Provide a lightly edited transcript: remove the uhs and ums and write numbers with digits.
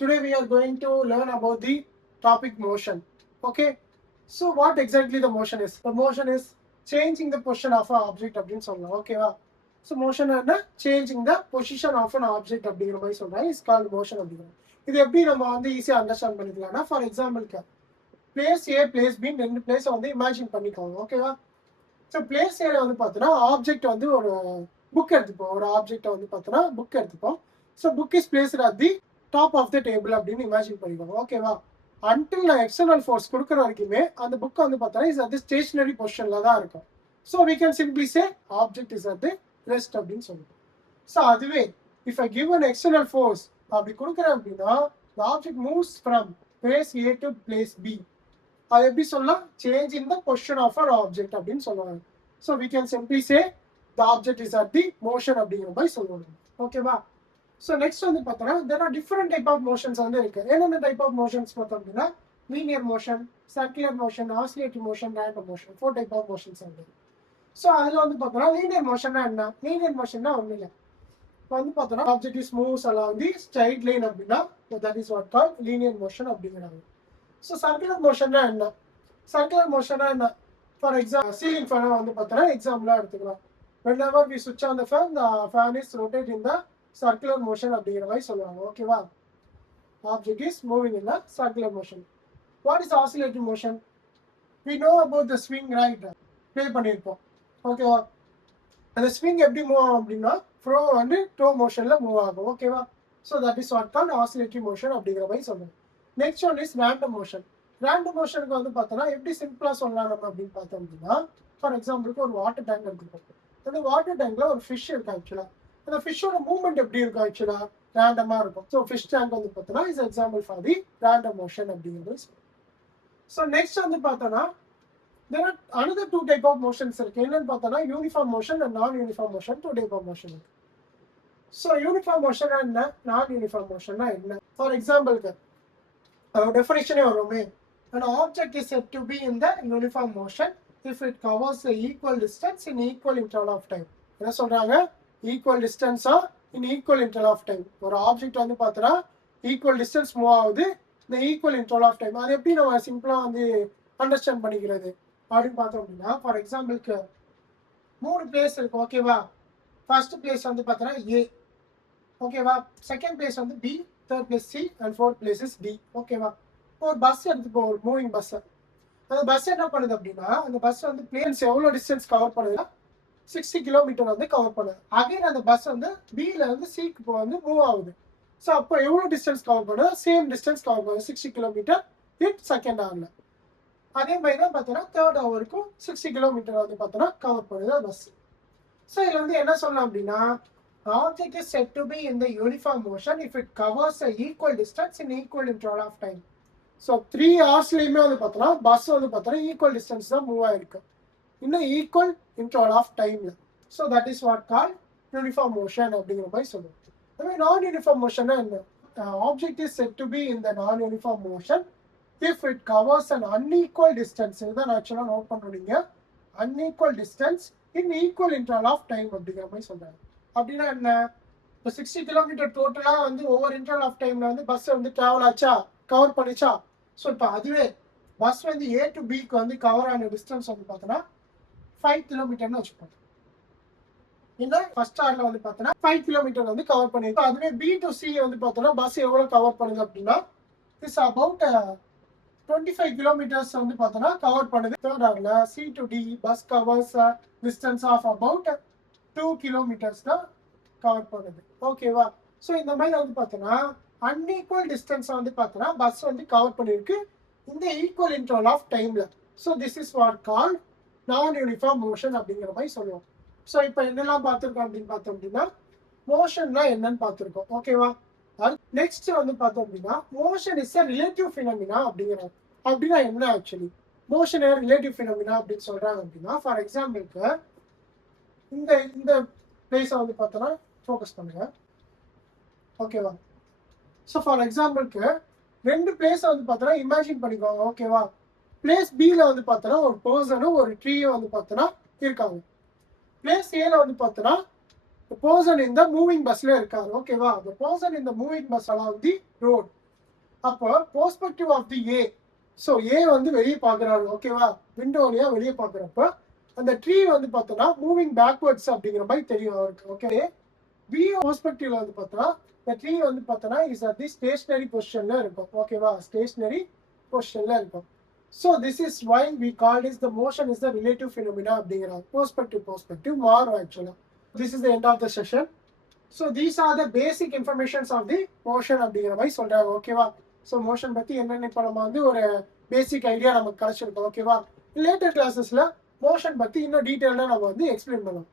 Today we are going to learn about the topic motion. Okay. So what exactly the motion is? The motion is changing the position of an object அப்படின்னு சொல்லலாம். ஓகேவா? So motion என்ன changing the position of an object அப்படிங்கிற மாதிரி சொல்றேன். It's called motion அப்படிங்கிறோம். இது எப்படி நம்ம வந்து ஈஸியாக அண்டர்ஸ்டாண்ட் பண்ணிக்கலாம்னா ஃபார் எக்ஸாம்பிளுக்கு பிளேஸ் ஏ பிளேஸ் பி ரெண்டு பிளேஸை வந்து இமேஜின் பண்ணிக்கோங்க. ஓகேவா? ஸோ பிளேஸ் ஏல வந்து பார்த்தோன்னா ஆப்ஜெக்ட் வந்து ஒரு புக் எடுத்துப்போம். ஒரு ஆப்ஜெக்டை வந்து பார்த்தோன்னா புக் எடுத்துப்போம். So book is placed at the top of the table அப்படின்னு இமேஜின் பண்ணிக்கோங்க. ஓகேவா? அன்டில் நான் எக்ஸ்டர்னல் ஃபோர்ஸ் கொடுக்குற வரைக்குமே அந்த புக் வந்து பார்த்தோன்னா இஸ் அது ஸ்டேஷனரி பொசிஷனில் தான் இருக்கும். So we can simply say object is அது ரெஸ்ட் அப்படின்னு சொல்லுவோம். ஸோ அதுவே if I give an external force அப்படி கொடுக்குறேன் அப்படின்னா the object moves from place A to place B. அது எப்படி சொல்லலாம்? Change in the position of an object அப்படின்னு சொல்லுவாங்க. So we can simply say the object is at the motion அப்படிங்கிற மாதிரி சொல்லுவாங்க. ஓகேவா? ஸோ நெக்ஸ்ட் வந்து பார்த்தோன்னா there are different type of motions வந்து இருக்கு. என்னென்ன டைப் ஆஃப் மோஷன்ஸ் பார்த்தோம் அப்படின்னா linear motion, circular motion, oscillatory motion, random motion, 4 type of motions வந்து. ஸோ அதில் வந்து பார்த்தோன்னா லீனியர் மோஷன்னா என்ன? லீனியர் மோஷன்னா ஒன்றும் இல்லை. இப்போ வந்து பார்த்தோன்னா object is moves along the straight line அப்படின்னா that is what call linear motion அப்படிங்கிறாங்க. ஸோ சர்க்குலர் மோஷன்னா என்ன? சர்க்குலர் மோஷன்னா என்ன? ஃபார் எக்ஸாம்பிள் சீலிங் ஃபேனை வந்து பார்த்தோன்னா எக்ஸாம்பிளாக எடுத்துக்கலாம். whenever we switch on the fan is rotate in the circular motion அப்படிங்கிற மாதிரி சொல்லுவாங்க. ஓகேவா? Object is moving in the circular motion. What is oscillatory motion? we know about the swing, right? Play பண்ணியிருப்போம். ஓகேவா? அந்த ஸ்விங் எப்படி move ஆகும் அப்படின்னா ஃப்ரோ வந்து டோ மோஷனில் மூவ் ஆகும். ஓகேவா? So that is what called oscillatory motion அப்படிங்கிற மாதிரி சொல்லுவோம். Next one is random motion. Random மோஷனுக்கு வந்து பார்த்தோன்னா எப்படி சிம்பிளாக சொல்லலாம் நம்ம அப்படின்னு பார்த்தோம் அப்படின்னா ஃபார் எக்ஸாம்பிளுக்கு ஒரு வாட்டர் டேங்க் எடுத்துப்போம். அந்த வாட்டர் டேங்க்ல ஒரு ஃபிஷ் இருக்கு. ஆக்சுவலாக அந்த ஃபிஷ்ஷோட மூவ்மெண்ட் எப்படி இருக்கும்? ஆக்சுவலாக ரேண்டமாக இருக்கும். ஸோ ஃபிஷ் டேங்க் வந்து பார்த்தோன்னா is example for the random motion அப்படிங்கிறது. ஸோ நெக்ஸ்ட் வந்து பார்த்தோன்னா there are another 2 type of motions இருக்கு. என்னன்னு பார்த்தோன்னா யூனிஃபார்ம் மோஷன் அண்ட் நான் uniform motion 2 type of motion இருக்கு. ஸோ யூனிஃபார்ம் மோஷனா என்ன, நான் யூனிஃபார்ம் மோஷன்னா என்ன? ஃபார் எக்ஸாம்பிளுக்கு டெஃபினேஷனே வருமே, an object is said to be in the uniform motion if it covers the equal distance in equal interval of time. என்ன சொல்றாங்க? ஈக்குவல் டிஸ்டன்ஸா in equal interval of time. ஒரு ஆப்ஜெக்ட் வந்து பார்த்தோன்னா ஈக்குவல் டிஸ்டன்ஸ் மூவ் ஆகுது இந்த equal interval of time. அது எப்படி நம்ம சிம்பிளாக வந்து அண்டர்ஸ்டாண்ட் பண்ணிக்கிறது அப்படின்னு பார்த்தோம் அப்படின்னா ஃபார் எக்ஸாம்பிளுக்கு 3 பிளேஸ் இருக்கு. ஓகேவா? ஃபர்ஸ்ட் பிளேஸ் வந்து பார்த்தோன்னா ஏ. ஓகேவா? செகண்ட் பிளேஸ் வந்து B, third place C and fourth place is D. ஓகேவா? ஒரு பஸ் எடுத்துப்போம், ஒரு மூவிங் பஸ். அந்த பஸ் என்ன பண்ணுது அப்படின்னா அந்த பஸ் வந்து பிளேன்ஸ் எவ்வளோ டிஸ்டன்ஸ் கவர் பண்ணுதுன்னா 60 கிலோமீட்டர் வந்து கவர் பண்ணுது. அகைன் அந்த பஸ் வந்து பியில் வந்து சிக்கு இப்போ வந்து மூவ் ஆகுது. ஸோ அப்போ எவ்வளோ டிஸ்டன்ஸ் கவர் பண்ணுது? சேம் டிஸ்டன்ஸ் கவர் பண்ணுது 60 கிலோமீட்டர் இன் செகண்ட் ஹவரில். அதே மாதிரி தான் பார்த்தோன்னா தேர்ட் ஹவருக்கும் 60 கிலோமீட்டர் வந்து பார்த்தோன்னா கவர் பண்ணுது பஸ். ஸோ இதில் வந்து என்ன சொல்லலாம் அப்படின்னா object is set to be in the uniform motion if it covers a equal distance in equal interval of time. So 3 ஹவர்ஸ்லையுமே வந்து பார்த்தோன்னா பஸ் வந்து பார்த்தோன்னா ஈக்குவல் டிஸ்டன்ஸ் தான் மூவ் ஆயிருக்கு இன்னும் ஈக்குவல் இன்டர்வல் ஆஃப் டைம்ல. So that is what call uniform motion அப்படிங்கிற மாதிரி சொல்லுவோம். அதே நான் யூனிஃபார்ம் மோஷன்னா என்ன? Object is set to be in the non uniform motion if it covers an unequal distance. இதுதான் ஆக்சுவலாக நோட் பண்ணுறீங்க. unequal distance in equal interval of time அப்படிங்கிற மாதிரி சொல்கிறாங்க. அப்படின்னா என்ன? இப்போ 60 கிலோமீட்டர் டோட்டலாக வந்து ஒவ்வொரு இன்டர்வல் ஆஃப் டைமில் வந்து பஸ் வந்து ட்ராவல் ஆச்சா, கவர் பண்ணிச்சா. ஸோ இப்போ அதுவே பஸ் வந்து ஏ டு பிக்கு வந்து கவர் ஆன டிஸ்டன்ஸ் வந்து பார்த்தோன்னா 5 கிலோமீட்டர்னு வச்சுப்போம். இந்த ஃபர்ஸ்ட் ஹவரில் வந்து பார்த்தோன்னா 5 கிலோமீட்டர் வந்து கவர் பண்ணியிருக்கோம். அதுவே பி டு சி வந்து பார்த்தோன்னா பஸ் எவ்வளோ கவர் பண்ணுது அப்படின்னா இட்ஸ் அபவுட் 25 கிலோமீட்டர்ஸ் வந்து பார்த்தோன்னா கவர் பண்ணுது. தேர்ட் ஹவர்ல C to D bus covers distance of about 2 kilometres தான் கவர் பண்ணுது. ஓகேவா? ஸோ இந்த மாதிரி வந்து பார்த்தோன்னா அன்ஈக்குவல் டிஸ்டன்ஸ் வந்து பார்த்தோன்னா பஸ் வந்து கவர் பண்ணியிருக்கு இந்த ஈக்குவல் இன்டர்வல் ஆஃப் டைம்ல. ஸோ திஸ் இஸ் வாட் கால் நான் யூனிஃபார்ம் மோஷன் அப்படிங்கிற மாதிரி சொல்லுவோம். ஸோ இப்போ என்னெல்லாம் பார்த்துருக்கோம் அப்படின்னு பார்த்தோம் அப்படின்னா மோஷன்னா என்னன்னு பார்த்துருக்கோம். ஓகேவா? நெக்ஸ்ட் வந்து பார்த்தோம் அப்படின்னா motion is a relative phenomena அப்படிங்கிறாங்க. அப்படின்னா என்ன ஆக்சுவலி மோஷன் ரிலேட்டிவ் ஃபினாமினா அப்படின்னு சொல்றாங்க அப்படின்னா ஃபார் எக்ஸாம்பிளுக்கு இந்த இந்த பிளேஸை வந்து பார்த்தோன்னா ஃபோக்கஸ் பண்ணுங்க. ஓகேவா? ஸோ ஃபார் எக்ஸாம்பிளுக்கு 2 பிளேஸை வந்து பார்த்தோன்னா இமேஜின் பண்ணிக்கோங்க. ஓகேவா? பிளேஸ் பியில் வந்து பார்த்தோன்னா ஒரு பர்சனும் ஒரு ட்ரீயும் வந்து பார்த்தோன்னா இருக்காங்க. பிளேஸ் ஏல வந்து பார்த்தோன்னா the person in the moving bus la irukkaru. Okay va? The person in the moving bus along the road. அப்போ perspective of the A, so A வந்து வெளியே பார்க்குறாரு ஓகேவா, விண்டோ வழியா வெளியே பார்க்குறப்ப அந்த ட்ரீ வந்து பார்த்தோன்னா மூவிங் பேக்வர்ட்ஸ் அப்படிங்கிற மாதிரி தெரியும் அவருக்கு. ஓகே, பி பெர்ஸ்பெக்டிவ்ல வந்து பார்த்தோன்னா இந்த ட்ரீ வந்து பார்த்தோன்னா இஸ் அட் தி ஸ்டேஷனரி பொசிஷன்ல இருக்கும். ஓகேவா, ஸ்டேஷனரி பொசிஷன்ல இருக்கும். So this is why we called is the motion is the relative phenomena அப்படிங்கிறாங்க. பெர்ஸ்பெக்டிவ் மாறும் ஆக்சுவலாக. This is the end of the session. So these are the basic informations of the motion அப்படிங்கிற மாதிரி சொல்றாங்க. ஓகேவா, so motion பற்றி என்னென்ன இப்போ நம்ம வந்து ஒரு பேசிக் ஐடியா நமக்கு கிடைச்சிருக்கோம். ஓகேவா, லேட்டர் கிளாஸஸ்ல மோஷன் பற்றி இன்னும் டீட்டெயிலாக நம்ம வந்து எக்ஸ்பிளைன் பண்ணுவோம்.